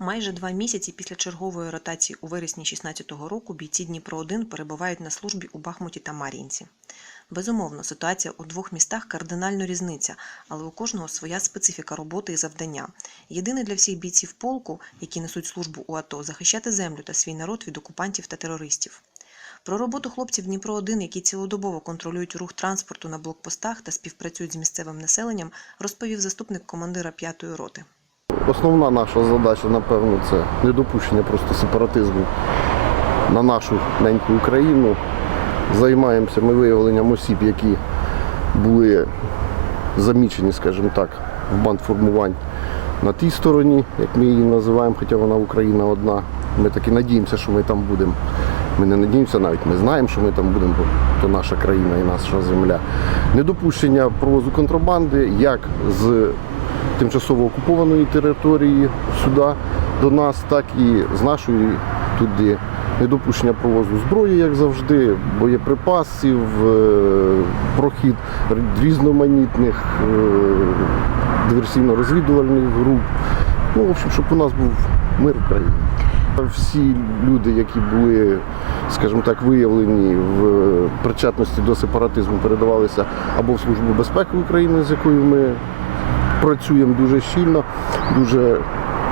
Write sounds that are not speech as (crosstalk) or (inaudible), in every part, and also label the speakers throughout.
Speaker 1: Майже два місяці після чергової ротації у вересні 16-го року бійці Дніпро-1 перебувають на службі у Бахмуті та Мар'їнці. Безумовно, ситуація у двох містах кардинально різниця, але у кожного своя специфіка роботи і завдання. Єдине для всіх бійців полку, які несуть службу у АТО, захищати землю та свій народ від окупантів та терористів. Про роботу хлопців Дніпро-1, які цілодобово контролюють рух транспорту на блокпостах та співпрацюють з місцевим населенням, розповів заступник командира 5-ї роти.
Speaker 2: Основна наша задача, напевно, це недопущення просто сепаратизму на нашу неньку Україну. Займаємося ми виявленням осіб, які були замічені, скажімо так, в бандформувань на тій стороні, як ми її називаємо, хоча вона Україна одна. Ми так і надіємося, що ми там будемо. Ми не надіємося навіть, ми знаємо, що ми там будемо, бо то наша країна і наша земля. Недопущення провозу контрабанди як з тимчасово окупованої території сюди до нас, так і з нашої туди. Недопущення провозу зброї, як завжди, боєприпасів, е, прохід різноманітних е, диверсійно-розвідувальних груп. Ну, в общем, щоб у нас був мир в країні. Всі люди, які були, скажімо так, виявлені в причетності до сепаратизму, передавалися або в Службу безпеки України, з якою ми працюємо дуже щільно, дуже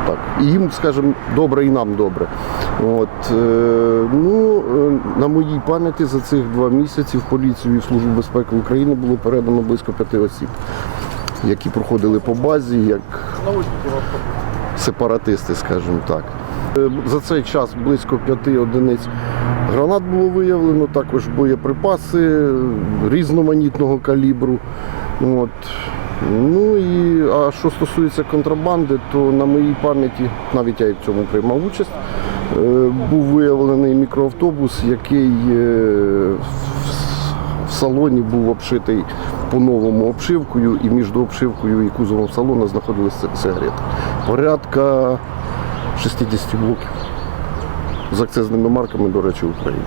Speaker 2: так. Їм, скажімо, добре, і нам добре. От, е, ну, е, на моїй пам'яті за цих два місяці в поліцію і в Службу безпеки України було передано близько п'яти осіб, які проходили по базі як сепаратисти, скажімо так. Е, За цей час близько п'яти одиниць гранат було виявлено, також боєприпаси різноманітного калібру. От. Ну і а що стосується контрабанди, то на моїй пам'яті, навіть я і в цьому приймав участь, е, був виявлений мікроавтобус, який е, в салоні був обшитий по-новому обшивкою, і між обшивкою і кузовом салону знаходилися сигарети. Порядка 60 блоків з акцизними марками, до речі, України.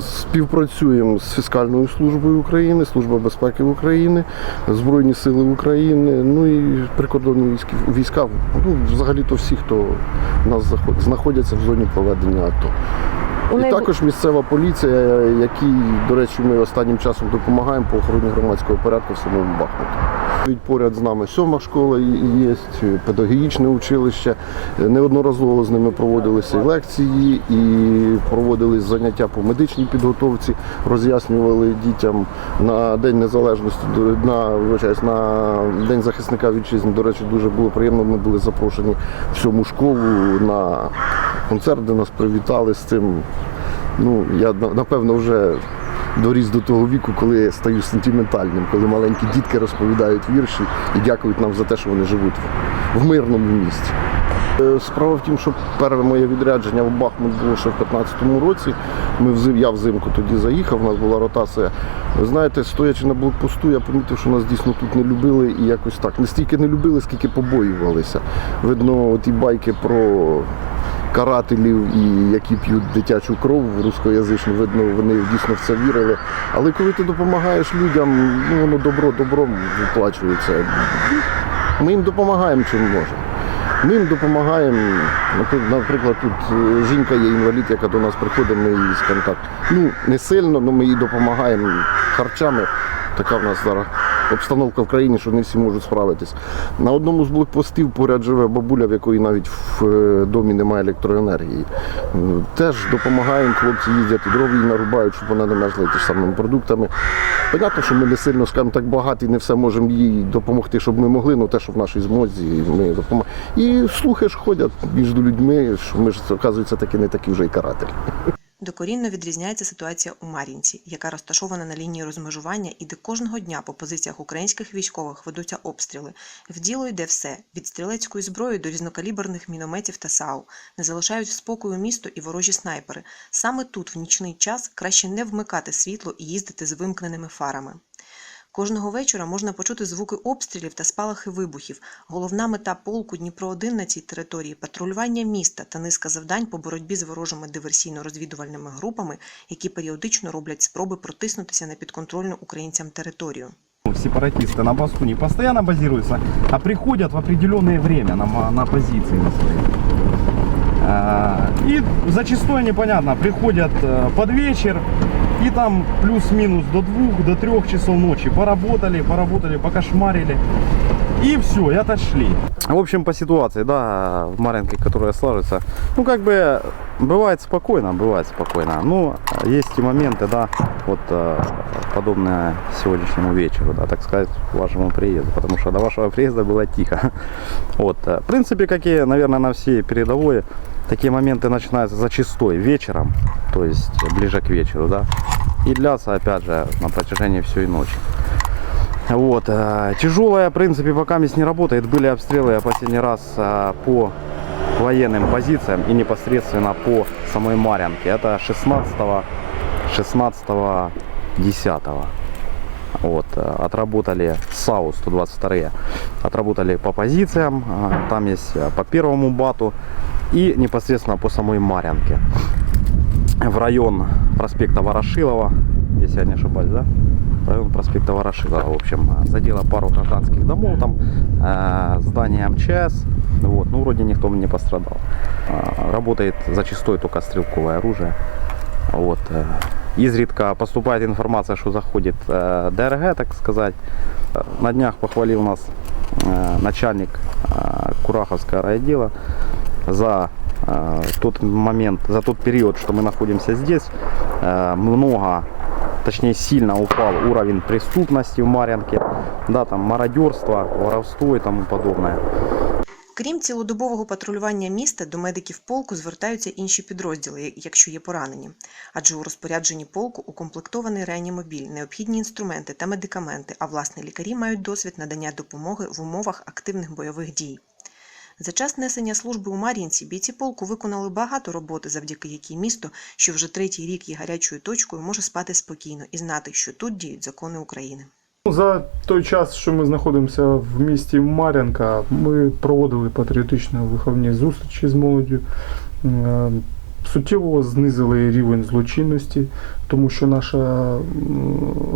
Speaker 2: Співпрацюємо з фіскальною службою України, Служба безпеки України, Збройні Сили України, ну і прикордонні військ- війська. Ну, взагалі-то всі, хто у нас знаходяться в зоні проведення АТО. І також місцева поліція, якій, до речі, ми останнім часом допомагаємо по охороні громадського порядку в самому Бахмуті. Поряд з нами сьома школа є, педагогічне училище. Неодноразово з ними проводилися і лекції, і проводились заняття по медичній підготовці, роз'яснювали дітям на День Незалежності, на, на День захисника вітчизни. До речі, дуже було приємно. Ми були запрошені в сьому школу на концерт, де нас привітали з цим. Ну, я напевно вже доріс до того віку, коли я стаю сентиментальним, коли маленькі дітки розповідають вірші і дякують нам за те, що вони живуть в, мирному місті. Е, Справа в тім, що перше моє відрядження в Бахмут було ще в 15-му році. Ми взим, я взимку тоді заїхав, у нас була ротація. Ви знаєте, стоячи на блокпосту, я помітив, що нас дійсно тут не любили і якось так. Не стільки не любили, скільки побоювалися. Видно, ті байки про карателів і які п'ють дитячу кров рускоязичну, видно, вони дійсно в це вірили. Але коли ти допомагаєш людям, ну воно добро добром виплачується. Ми їм допомагаємо чим можемо. Ми їм допомагаємо. Наприклад, тут е, жінка є інвалід, яка до нас приходить, ми її скажімо так. Ну, не сильно, але ми їй допомагаємо харчами. Така в нас зараз обстановка в країні, що не всі можуть справитись. На одному з блокпостів поряд живе бабуля, в якої навіть в е, домі немає електроенергії. Е, Теж допомагаємо, хлопці їздять і дров їй нарубають, щоб вона не мерзла ті самими продуктами. Понятно, що ми не сильно, скажімо так, багаті, не все можемо їй допомогти, щоб ми могли, але те, що в нашій змозі, ми допомагаємо. І слухи ж ходять між людьми, що ми ж, оказується, таки не такі вже й карателі.
Speaker 1: Докорінно відрізняється ситуація у Мар'їнці, яка розташована на лінії розмежування і де кожного дня по позиціях українських військових ведуться обстріли. В діло йде все від стрілецької зброї до різнокаліберних мінометів та САУ. Не залишають в спокою місто і ворожі снайпери. Саме тут, в нічний час, краще не вмикати світло і їздити з вимкненими фарами. Кожного вечора можна почути звуки обстрілів та спалахи вибухів. Головна мета полку Дніпро-1 на цій території патрулювання міста та низка завдань по боротьбі з ворожими диверсійно-розвідувальними групами, які періодично роблять спроби протиснутися на підконтрольну українцям територію.
Speaker 3: Сепаратисты на басту не постоянно базируются, а приходят в определенное время на, на позиции
Speaker 4: И зачастую непонятно, приходят э, под вечер и там плюс-минус до двух, до трех часов ночи поработали, поработали, покошмарили. И все, и отошли. В общем, по ситуации, да, в Маринке, которая сложится, ну, как бы, бывает спокойно, бывает спокойно. Но есть и моменты, да, вот э, подобные сегодняшнему вечеру, да, так сказать, вашему приезду, потому что до вашего приезда было тихо. (laughs) Вот, э, в принципе, как и, наверное, на всей передовой, такие моменты начинаются зачастой вечером, то есть ближе к вечеру, да, и длятся, опять же, на протяжении всей ночи. Вот. э, Тяжелая, в принципе, пока здесь не работает. Были обстрелы последний раз э, по военным позициям и непосредственно по самой Марьянке. Это 16 16 10 вот, э, отработали САУ 122 отработали по позициям, там есть по первому бату и непосредственно по самой Марьянке в район проспекта Ворошилова, если я не ошибаюсь, да? район проспекта Ворошилова. В общем, задело пару гражданских домов, там э, здание МЧС, вот, ну вроде никто не пострадал. Э, работает зачастую только стрелковое оружие. Вот, э, изредка поступает информация, что заходит э, ДРГ, так сказать. На днях похвалил нас э, начальник э, Кураховского райотдела за тот момент, за тот период, что мы находимся здесь, э, много, точнее сильно упал уровень преступности в Марьянке, да, там мародерство, воровство и тому подобное.
Speaker 1: Крім цілодобового патрулювання міста, до медиків полку звертаються інші підрозділи, якщо є поранені. Адже у розпорядженні полку укомплектований реанімобіль, необхідні інструменти та медикаменти, а власне лікарі мають досвід надання допомоги в умовах активних бойових дій. За час несення служби у Мар'їнці бійці полку виконали багато роботи, завдяки якій місто, що вже третій рік є гарячою точкою, може спати спокійно і знати, що тут діють закони України.
Speaker 3: Ну, За той час, що ми знаходимося в місті Мар'янка, ми проводили патріотично-виховні зустрічі з молоддю. Е, Суттєво знизили рівень злочинності, тому що наша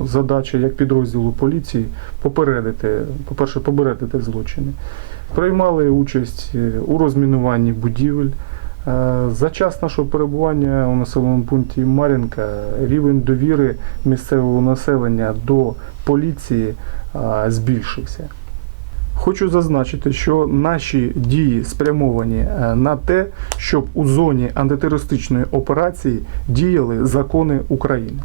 Speaker 3: задача як підрозділу поліції попередити, по-перше, попередити злочини. Приймали участь е, у розмінуванні будівель. Е, За час нашого перебування у населеному пункті Мар'їнка рівень довіри місцевого населення до поліції збільшився. Хочу зазначити, що наші дії спрямовані е, на те, щоб у зоні антитерористичної операції діяли закони України.